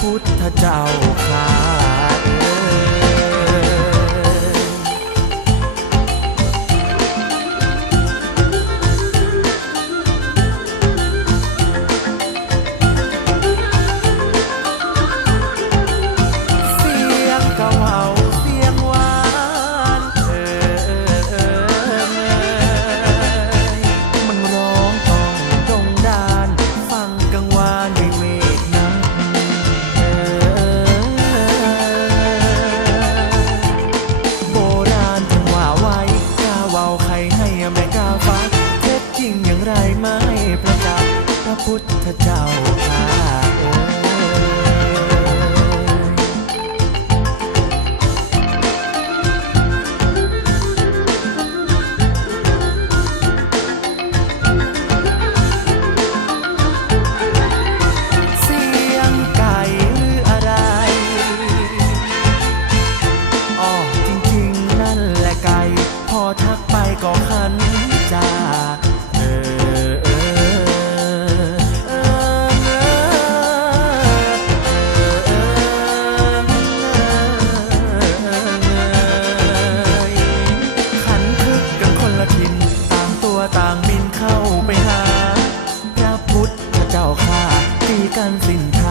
พุทธเจ้าค่ะ พุทธเจ้า canto interno.